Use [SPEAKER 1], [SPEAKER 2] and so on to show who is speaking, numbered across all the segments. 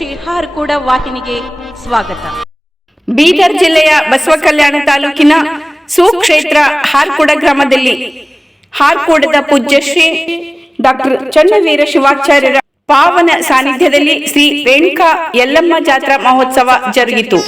[SPEAKER 1] ಶ್ರೀ ಕೂಡ ವಾಹಿನಿಗೆ ಸ್ವಾಗತ.
[SPEAKER 2] ಬೀದರ್ ಜಿಲ್ಲೆಯ ಬಸವ ಕಲ್ಯಾಣ ತಾಲೂಕಿನ ಸುಕ್ಷೇತ್ರ ಹಾರ್ಕೋಡ ಗ್ರಾಮದಲ್ಲಿ ಹಾರ್ಕೂಡದ ಪೂಜ್ಯ ಶ್ರೀ ಡಾಕ್ಟರ್ ಚನ್ನವೀರ ಶಿವಾಚಾರ್ಯರ ಪಾವನ ಸಾನ್ನಿಧ್ಯದಲ್ಲಿ ಶ್ರೀ ರೇಣುಕಾ ಯಲ್ಲಮ್ಮ ಜಾತ್ರಾ ಮಹೋತ್ಸವ ಜರುಗಿತು.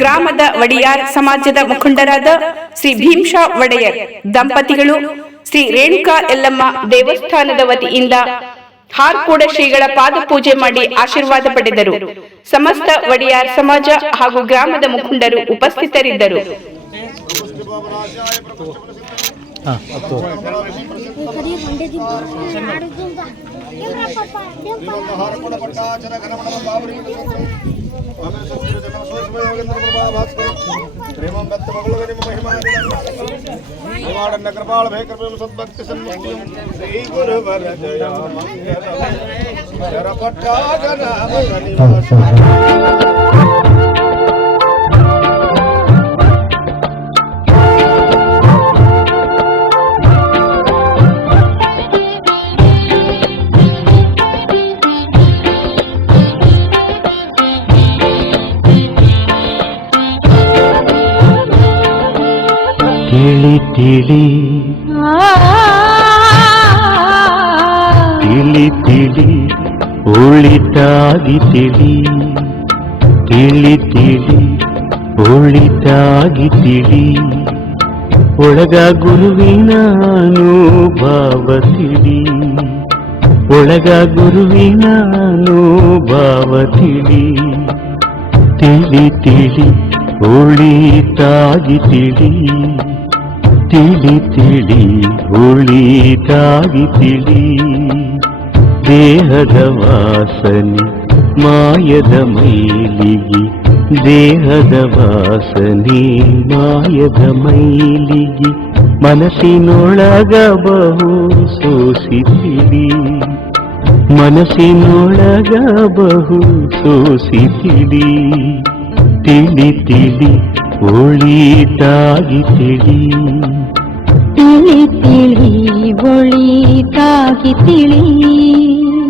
[SPEAKER 2] ಗ್ರಾಮದ ಒಡೆಯಾರ್ ಸಮಾಜದ ಮುಖಂಡರಾದ ಶ್ರೀ ಭೀಮ್ಶಾ ಒಡೆಯರ್ ದಂಪತಿಗಳು ಶ್ರೀ ರೇಣುಕಾ ಎಲ್ಲಮ್ಮ ದೇವಸ್ಥಾನದ ವತಿಯಿಂದ ಹಾರ್ಕೂಡ ಶ್ರೀಗಳ ಪಾದ ಪೂಜೆ ಮಾಡಿ ಆಶೀರ್ವಾದ ಪಡೆದರು. ಸಮಸ್ತ ಒಡೆಯಾರ್ ಸಮಾಜ ಹಾಗೂ ಗ್ರಾಮದ ಮುಖಂಡರು ಉಪಸ್ಥಿತರಿದ್ದರು.
[SPEAKER 3] प्रेमं दत्तमगलगनिं महिमादिनं सद्भक्तिसन्मुक्तिं श्रीगुरुवरजया मङ्गलम् शरपट्टागनामनिवासा
[SPEAKER 4] ತಿಳಿ. ತಿಳಿ ತಿಳಿ ತಿಳಿ ಒಳಿತಾಗಿ ತಿಳಿ. ತಿಳಿ ತಿಳಿ ಒಳಿತಾಗಿ ತಿಳಿ. ಒಳಗ ಗುರುವಿನ ಅನುಭವ ತಿಳಿ ಒಳಗ ಗುರುವಿನ ಅನುಭವ ತಿಳಿ ತಿಳಿ ತಿಳಿ ಒಳಿತಾಗಿ ತಿಳಿ. ತಿಳಿ ತಿಳಿ ಒಳಿತಾಗಿ ತಿಳಿ ದೇಹದ ವಾಸನೆ ಮಾಯದ ಮೈಲಿಗೆ ದೇಹದ ವಾಸನೆ ಮಾಯದ ಮೈಲಿಗೆ ಮನಸ್ಸಿನೊಳಗ ಬಹು ಸೋಸಿತಿಳಿ ಮನಸ್ಸಿನೊಳಗ ಬಹು ಸೋಸಿತಿಳಿ ತಿಳಿ ತಿಳಿ ಒಳಿತಾಗಿ ತಿಳಿ
[SPEAKER 5] ತಿಳಿ ತಿಳಿ ಒಳಿತಾಗಿ ತಿಳಿ
[SPEAKER 4] ಆರು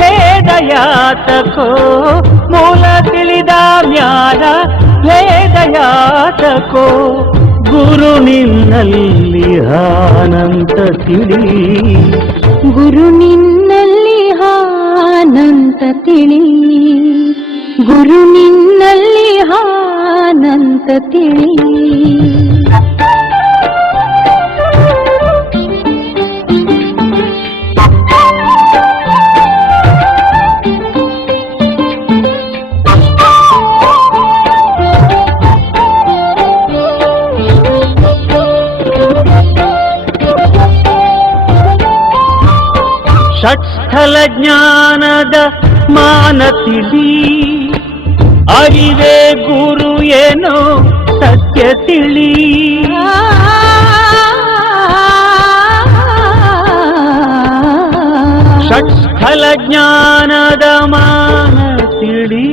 [SPEAKER 4] ಭೇದ ಯಾತಕೋ ಮೂಲ ತಿಳಿದ ಜ್ಞಾನ ಭೇದ ಯಾತಕೋ ಗುರು ನಿನ್ನಲ್ಲಿ ಆನಂದ ತಿಳಿ.
[SPEAKER 5] ಗುರು ನಿನ್ನಲ್ಲಿ ಹಾನಂತ ತಿಳಿ. ಗುರು ನಿನ್ನಲ್ಲಿ ಹಾನಂತ ತಿಳಿ.
[SPEAKER 4] ಷಟ್ಸ್ಥಲ ಜ್ಞಾನದ ಮಾನ ತಿಳಿ ಅರಿವೇ ಗುರು ಏನೋ ಸತ್ಯ ತಿಳಿ. ಷಟ್ಸ್ಥಲ ಜ್ಞಾನದ ಮಾನ ತಿಳಿ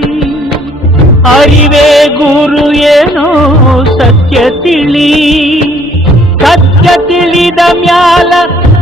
[SPEAKER 4] ಅರಿವೇ ಗುರು ಏನೋ ಸತ್ಯ ತಿಳಿ. ಸತ್ಯ ತಿಳಿದ ಮ್ಯಾಲ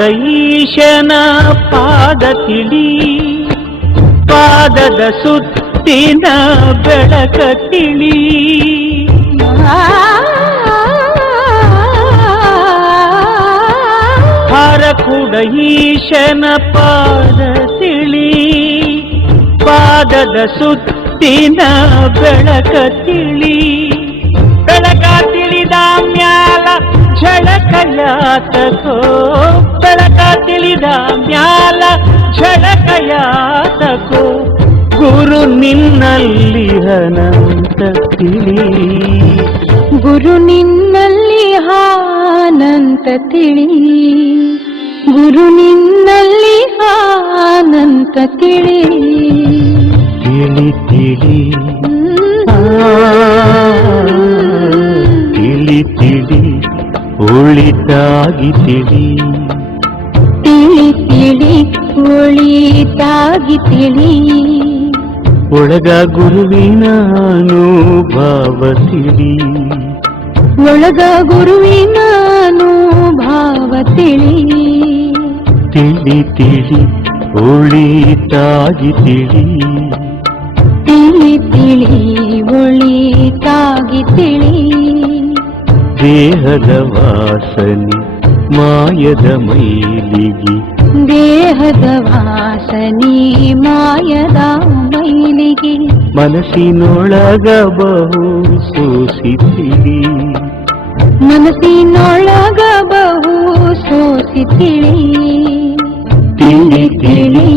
[SPEAKER 4] ಈಶನ ಪಾದ ತಿಳಿ, ಪಾದದ ಸುತ್ತಿನ ಬೆಳಕ ತಿಳಿ. ಹಾರಕೂಡ ಈಶನ ಪಾದ ತಿಳಿ, ಪಾದದ ಸುತ್ತಿನ ಬೆಳಕ ತಿಳಿ. ಬೆಳಕ ತಿಳಿದ ಮ್ಯಾಲ ಝಳಕಯಾತಕೋ ಬೆಳಕ ತಿಳಿದ ಮ್ಯಾಲ ಝಳಕಯಾತಕೋ ಗುರು ನಿನ್ನಲ್ಲಿ ಅನಂತ ತಿಳಿ.
[SPEAKER 5] ಗುರು ನಿನ್ನಲ್ಲಿ ಹಾನಂತ ತಿಳಿ. ಗುರು ನಿನ್ನಲ್ಲಿ ಹಾನಂತ ತಿಳಿ.
[SPEAKER 4] ತಿಳಿ ತಿಳಿ. ತಿಳಿ ತಿಳಿ. ಉಳಿತಾಗಿ ತಿಳಿ
[SPEAKER 5] ತಿಳಿ ತಿಳಿ ಒಳಿತಾಗಿ ತಿಳಿ
[SPEAKER 4] ಒಳಗ ಗುರುವಿನ ಅನುಭವ ತಿಳಿ
[SPEAKER 5] ಒಳಗ ಗುರುವಿನ ಭಾವ ತಿಳಿ
[SPEAKER 4] ತಿಳಿ ತಿಳಿ ಉಳಿತಾಗಿ ತಿಳಿ
[SPEAKER 5] ತಿಳಿ ತಿಳಿ ಒಳಿತಾಗಿ ತಿಳಿ
[SPEAKER 4] ದೇಹದ ವಾಸನೆ ಮಾಯದ ಮೈಲಿಗೆ
[SPEAKER 5] ದೇಹದ ವಾಸನೆ ಮಾಯದ ಮೈಲಿಗೆ
[SPEAKER 4] ಮನಸ್ಸಿನೊಳಗ ಬಹು ಸೂಸಿತಿಳಿ
[SPEAKER 5] ಮನಸ್ಸಿನೊಳಗ ಬಹು ಸೋಸಿ ತಿಳಿ
[SPEAKER 4] ತಿಳಿ ತಿಳಿ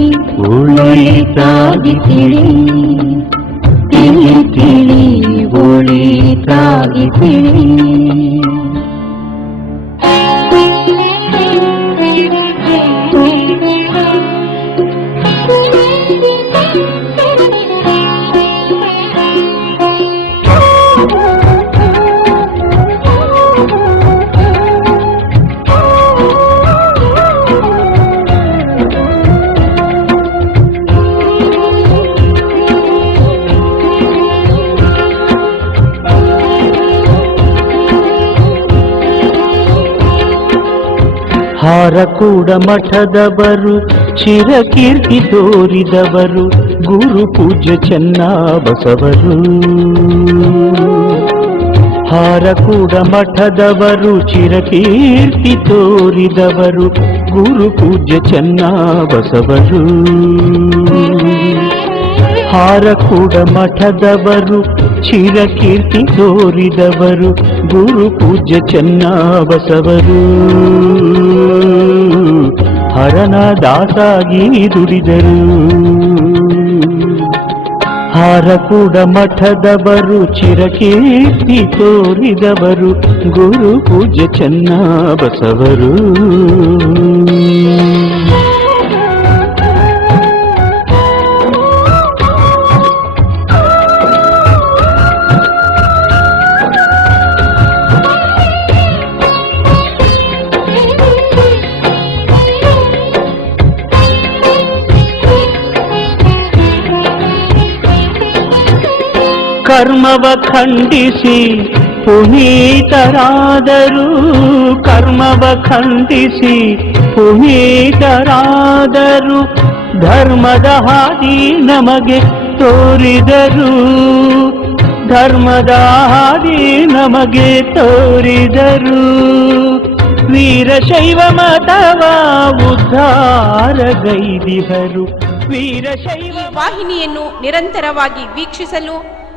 [SPEAKER 4] ಉಳಿತಾಗಿ ತಿಳಿ
[SPEAKER 5] ತಿಳಿ ತಿಳಿ ಒಳಿತಾಗಿ ತಿಳಿ
[SPEAKER 4] ಹಾರಕೂಡ ಮಠದವರು ಚಿರಕೀರ್ತಿ ತೋರಿದವರು, ಗುರು ಪೂಜ್ಯ ಚೆನ್ನ ಬಸವರು ಹಾರಕೂಡ ಮಠದವರು ಚಿರಕೀರ್ತಿ ತೋರಿದವರು, ಗುರು ಪೂಜ್ಯ ಚೆನ್ನ ಬಸವರು ಹಾರಕೂಡ ಮಠದವರು ಚಿರಕೀರ್ತಿ ತೋರಿದವರು, ಗುರು ಪೂಜ್ಯ ಚೆನ್ನ ಬಸವರು ಹರನ ದಾಸಾಗಿ ದುಡಿದರು ಹಾರಕೂಡ ಮಠದವರು, ಚಿರಕೀರ್ತಿ ತೋರಿದವರು, ಗುರು ಪೂಜ್ಯ ಚೆನ್ನ ಕರ್ಮವ ಖಂಡಿಸಿ ಪುನೀತರಾದರು, ಕರ್ಮವ ಖಂಡಿಸಿ ಪುನೀತರಾದರು, ಧರ್ಮದ ಹಾದಿ ನಮಗೆ ತೋರಿದರು. ಧರ್ಮದ ಹಾದಿ ನಮಗೆ ತೋರಿದರು. ವೀರಶೈವ ಮತವ ಉದ್ಧಾರಗೈದಿಹರು ವೀರಶೈವ
[SPEAKER 2] ವಾಹಿನಿಯನ್ನು ನಿರಂತರವಾಗಿ ವೀಕ್ಷಿಸಲು